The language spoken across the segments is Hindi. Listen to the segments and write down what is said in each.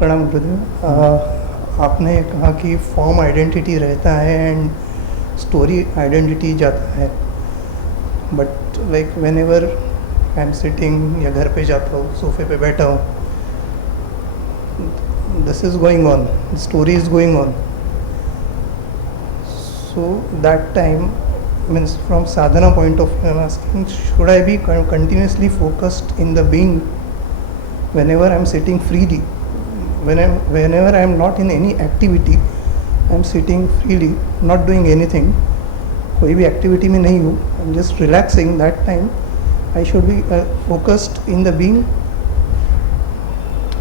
प्रणाम गुरुदेव। आपने कहा कि फॉर्म आइडेंटिटी रहता है एंड स्टोरी आइडेंटिटी जाता है, but like when ever I am sitting या घर पे जाता हूँ, सोफे पे बैठा हूँ, this is going on, story is going on, so that time means from sadhana point of view I'm asking, should I be continuously focused in the being whenever I'm sitting freely, whenever I'm not in any activity, I'm sitting freely not doing anything, कोई भी एक्टिविटी में नहीं हूँ, I'm just relaxing, that time I should be focused in the being,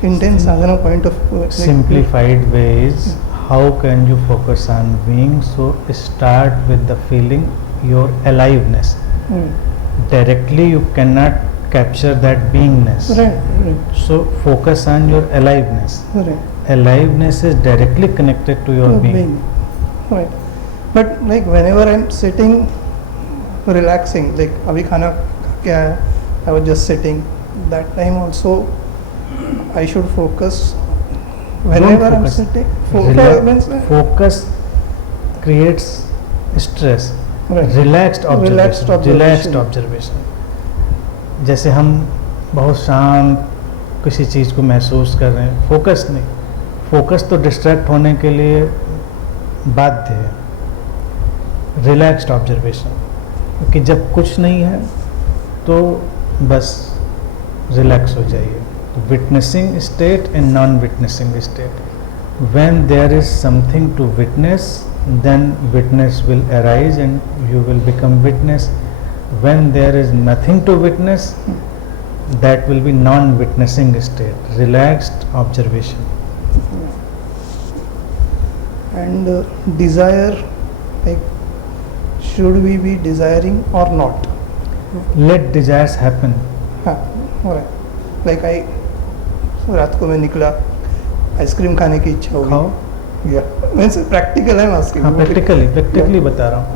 intense sadhana point of simplified ways. How can you focus on being? So start with the feeling your aliveness. Directly you cannot capture that beingness. Right. So focus on your aliveness. Right. Aliveness is directly connected to your being. Right. But like whenever I'm sitting relaxing, like अभी खाना खा के आया, I was just sitting, that time also I should focus. Whenever I'm sitting, focus creates stress. Right. Relaxed observation. जैसे हम बहुत शांत किसी चीज़ को महसूस कर रहे हैं, फोकस नहीं, फोकस तो डिस्ट्रैक्ट होने के लिए बाध्य है। रिलैक्स्ड ऑब्जर्वेशन, क्योंकि जब कुछ नहीं है तो बस रिलैक्स हो जाइए। Witnessing state and non-witnessing state. When there is something to witness, then witness will arise and you will become witness. When there is nothing to witness, that will be non-witnessing state, relaxed observation. And desire, like should we be desiring or not? Let desires happen. Alright. Like रात को मैं निकला, आइसक्रीम खाने की इच्छा हुई, खाओ। या मीन्स प्रैक्टिकल है आस्किंग। हाँ, प्रैक्टिकली बता रहा हूँ।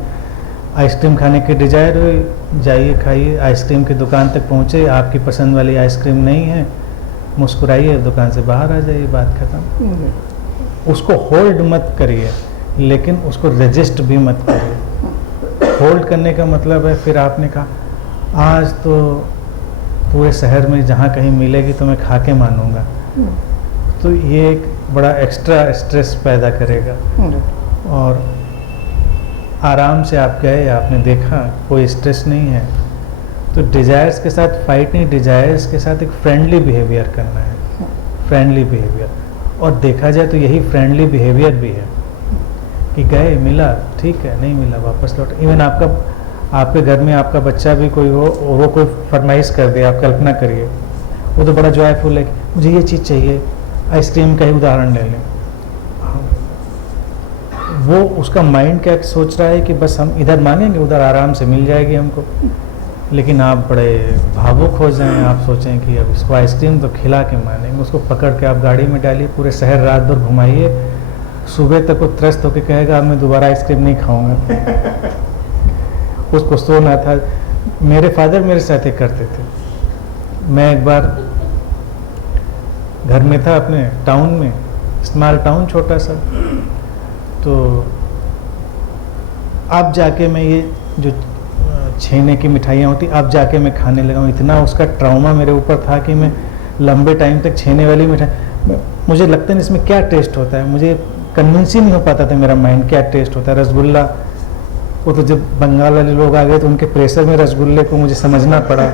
आइसक्रीम खाने की डिजायर हुई, जाइए खाइए। आइसक्रीम की दुकान तक पहुँचे, आपकी पसंद वाली आइसक्रीम नहीं है, मुस्कुराइए, दुकान से बाहर आ जाइए, बात खत्म। उसको होल्ड मत करिए, लेकिन उसको रजिस्ट भी मत करिए। होल्ड करने का मतलब है, फिर आपने कहा आज तो पूरे शहर में जहाँ कहीं मिलेगी तो मैं खा के मानूंगा, तो ये एक बड़ा एक्स्ट्रा स्ट्रेस पैदा करेगा। और आराम से आप गए, आपने देखा कोई स्ट्रेस नहीं है, तो डिजायर्स के साथ फाइट नहीं, डिजायर्स के साथ एक फ्रेंडली बिहेवियर करना है। फ्रेंडली बिहेवियर, और देखा जाए तो यही फ्रेंडली बिहेवियर भी है कि गए, मिला, ठीक है, नहीं मिला वापस लौट। इवन आपके घर में आपका बच्चा भी कोई हो और वो कोई फरमाइश कर दे, आप कल्पना करिए, वो तो बड़ा जॉयफुल है कि मुझे ये चीज़ चाहिए। आइसक्रीम का ही उदाहरण ले लें, वो उसका माइंड क्या सोच रहा है कि बस हम इधर मांगेंगे, उधर आराम से मिल जाएगी हमको। लेकिन आप बड़े भावुक हो जाएं, आप सोचें कि अब इसको आइसक्रीम तो खिला के मानेंगे, उसको पकड़ के आप गाड़ी में डालिए, पूरे शहर रात भर घुमाइए, सुबह तक वो त्रस्त होकर कहेगा अब मैं दोबारा आइसक्रीम नहीं खाऊंगा। उसको सोना था। मेरे फादर मेरे साथ ही करते थे। मैं एक बार घर में था अपने टाउन में, स्मॉल टाउन छोटा सा, तो अब जाके मैं ये जो छेने की मिठाइयाँ होती, अब जाके मैं खाने लगा हूँ। इतना उसका ट्रॉमा मेरे ऊपर था कि मैं लंबे टाइम तक छेने वाली मिठाई, मुझे लगता है इसमें क्या टेस्ट होता है, मुझे कन्विंस ही नहीं हो पाता था मेरा माइंड क्या टेस्ट होता है। रसगुल्ला, वो तो जब बंगाल वाले लोग आ गए तो उनके प्रेशर में रसगुल्ले को मुझे समझना पड़ा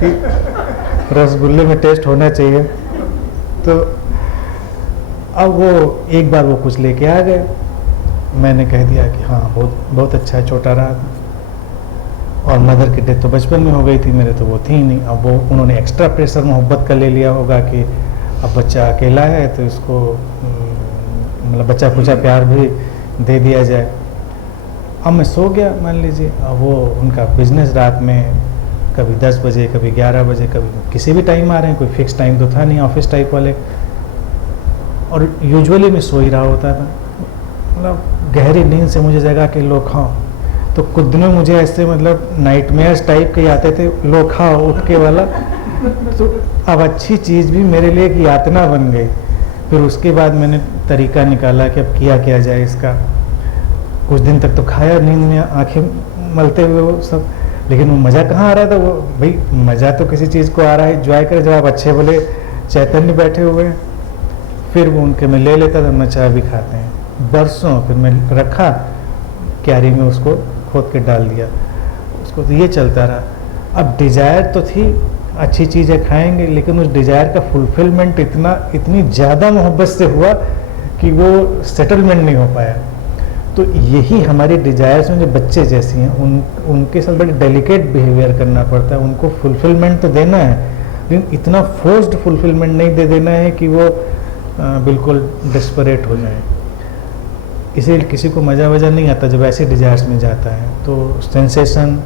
कि रसगुल्ले में टेस्ट होना चाहिए। तो अब वो एक बार वो कुछ लेके आ गए, मैंने कह दिया कि हाँ बहुत अच्छा है, छोटा रहा था। और मदर की डेथ तो बचपन में हो गई थी मेरे, तो वो थी ही नहीं। अब वो उन्होंने एक्स्ट्रा प्रेशर मोहब्बत का ले लिया होगा कि अब बच्चा अकेला है तो इसको मतलब बच्चा कुचा प्यार भी दे दिया जाए। अब मैं सो गया मान लीजिए, अब वो उनका बिजनेस रात में कभी 10 बजे, कभी 11 बजे, कभी किसी भी टाइम आ रहे हैं, कोई फिक्स टाइम तो था नहीं, ऑफिस टाइप वाले। और यूजुअली मैं सो ही रहा होता था, मतलब गहरी नींद से मुझे जगा के लो खाओ, तो कुछ दिनों मुझे ऐसे मतलब नाइटमेयर्स टाइप के आते थे, लो खाओ उठ के वाला। तो अब अच्छी चीज़ भी मेरे लिए एक यातना बन गई। फिर उसके बाद मैंने तरीका निकाला कि अब किया क्या जाए इसका। कुछ दिन तक तो खाया, नींद में आंखें मलते हुए वो सब, लेकिन वो मज़ा कहाँ आ रहा था। वो भाई मज़ा तो किसी चीज़ को आ रहा है, एंजॉय करे जब आप अच्छे भले चैतन्य बैठे हुए हैं। फिर वो उनके मैं ले लेता था, मैं चाय भी खाते हैं बरसों। फिर मैं रखा क्यारी में, उसको खोद के डाल दिया उसको, तो ये चलता रहा। अब डिज़ायर तो थी, अच्छी चीज़ें खाएंगे, लेकिन उस डिज़ायर का फुलफिलमेंट इतनी ज़्यादा मोहब्बत से हुआ कि वो सेटलमेंट नहीं हो पाया। तो यही हमारी डिज़ायर्स में जो बच्चे जैसी हैं, उनके साथ बड़े डेलिकेट बिहेवियर करना पड़ता है। उनको फुलफिलमेंट तो देना है, लेकिन इतना फोर्स्ड फुलफिलमेंट नहीं दे देना है कि वो बिल्कुल डिस्परेट हो जाए। इसीलिए किसी को मज़ा वज़ा नहीं आता जब ऐसे डिज़ायर्स में जाता है। तो सेंसेशन,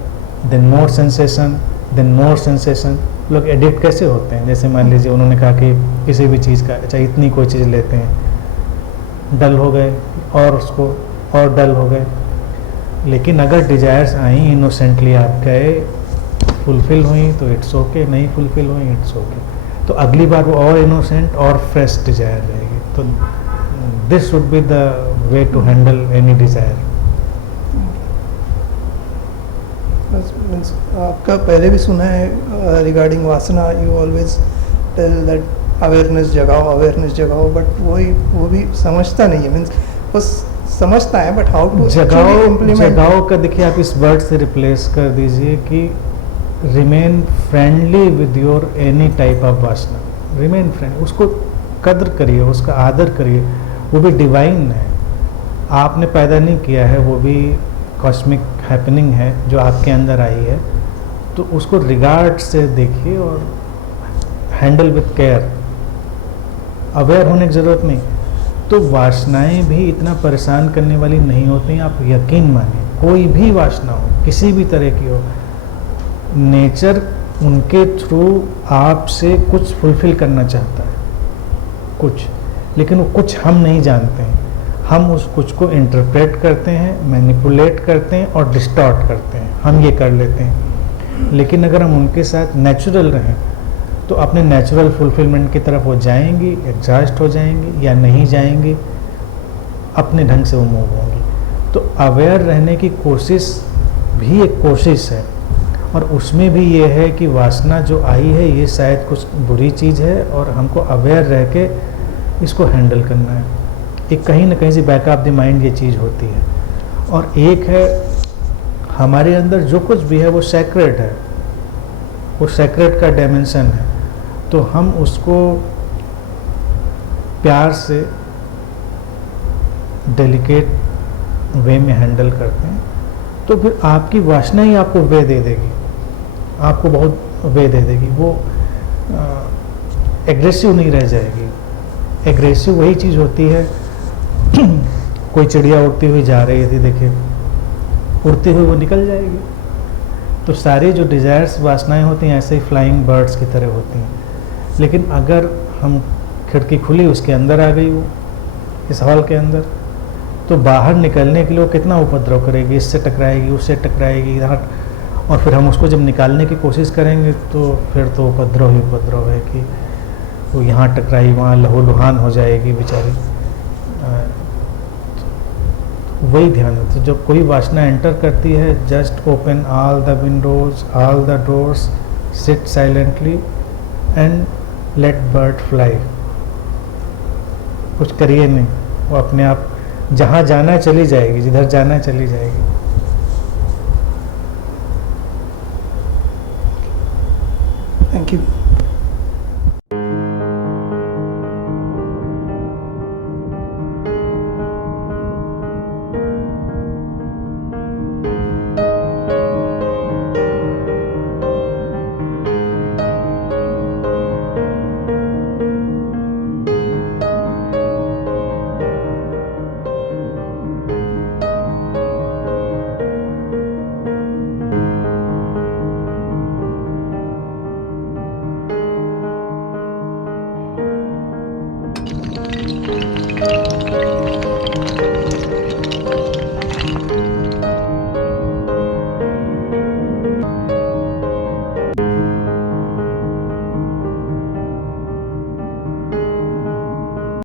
देन मोर सेंसेशन, देन मोर सेंसेशन। लोग एडिक्ट कैसे होते हैं? जैसे मान लीजिए उन्होंने कहा कि किसी भी चीज़ का, अच्छा इतनी कोई चीज़ लेते हैं, डल हो गए और उसको और डल हो गए। लेकिन अगर डिज़ायर्स आई, इनोसेंटली आप गए, फुलफिल हुई तो इट्स ओके, नहीं फुलफिल हुई इट्स ओके, तो अगली बार वो और इनोसेंट और फ्रेश डिज़ायर रहेगी। तो this should be the way to handle any desire. आपका पहले भी सुना है रिगार्डिंग वासना, you always tell that awareness जगाओ, बट वो भी समझता नहीं है। मीन्स बस समझता है, बट हाउ टू जगाओ का देखिए, आप इस वर्ड से रिप्लेस कर दीजिए कि remain friendly with your any type of वासना। रिमेन फ्रेंडली, उसको कद्र करिए, उसका आदर करिए। वो भी डिवाइन है, आपने पैदा नहीं किया है, वो भी कॉस्मिक हैपनिंग है जो आपके अंदर आई है। तो उसको रिगार्ड से देखिए और हैंडल विद केयर। अवेयर होने की ज़रूरत नहीं। तो वासनाएं भी इतना परेशान करने वाली नहीं होती। आप यकीन मानिए, कोई भी वासना हो, किसी भी तरह की हो, नेचर उनके थ्रू आपसे कुछ फुलफिल करना चाहता है, कुछ। लेकिन वो कुछ हम नहीं जानते हैं। हम उस कुछ को इंटरप्रेट करते हैं, मैनिपुलेट करते हैं और डिस्टॉर्ट करते हैं, हम ये कर लेते हैं। लेकिन अगर हम उनके साथ नेचुरल रहें तो अपने नेचुरल फुलफिलमेंट की तरफ वो जाएंगी, एडजस्ट हो जाएंगी, या नहीं जाएंगी, अपने ढंग से वो मूव होंगी। तो अवेयर रहने की कोशिश भी एक कोशिश है, और उसमें भी ये है कि वासना जो आई है ये शायद कुछ बुरी चीज़ है, और हमको अवेयर रह के इसको हैंडल करना है। एक कहीं ना कहीं से बैक ऑफ द माइंड ये चीज़ होती है। और एक है हमारे अंदर जो कुछ भी है वो सैक्रेड है, वो सैक्रेड का डायमेंशन है। तो हम उसको प्यार से डेलिकेट वे में हैंडल करते हैं, तो फिर आपकी वासना ही आपको वे दे देगी, आपको बहुत वे दे देगी। वो एग्रेसिव नहीं रह जाएगी। एग्रेसिव वही चीज़ होती है कोई चिड़िया उड़ती हुई जा रही थी, देखिए उड़ती हुई वो निकल जाएगी। तो सारी जो डिज़ायर्स, वासनाएं होती हैं, ऐसे ही फ्लाइंग बर्ड्स की तरह होती हैं। लेकिन अगर हम खिड़की खुली, उसके अंदर आ गई वो, इस हॉल के अंदर, तो बाहर निकलने के लिए वो कितना उपद्रव करेगी, इससे टकराएगी, उससे टकराएगी, इधर। और फिर हम उसको जब निकालने की कोशिश करेंगे तो फिर तो उपद्रव ही उपद्रव है कि वो यहाँ टकराई, वहाँ लहूलुहान हो जाएगी बेचारी। वही ध्यान है। तो जब कोई वासना एंटर करती है, just open all the windows, all the doors, sit silently and let bird fly. कुछ करिए नहीं, वो अपने आप जहाँ जाना है चली जाएगी, जिधर जाना है चली जाएगी। Thank you.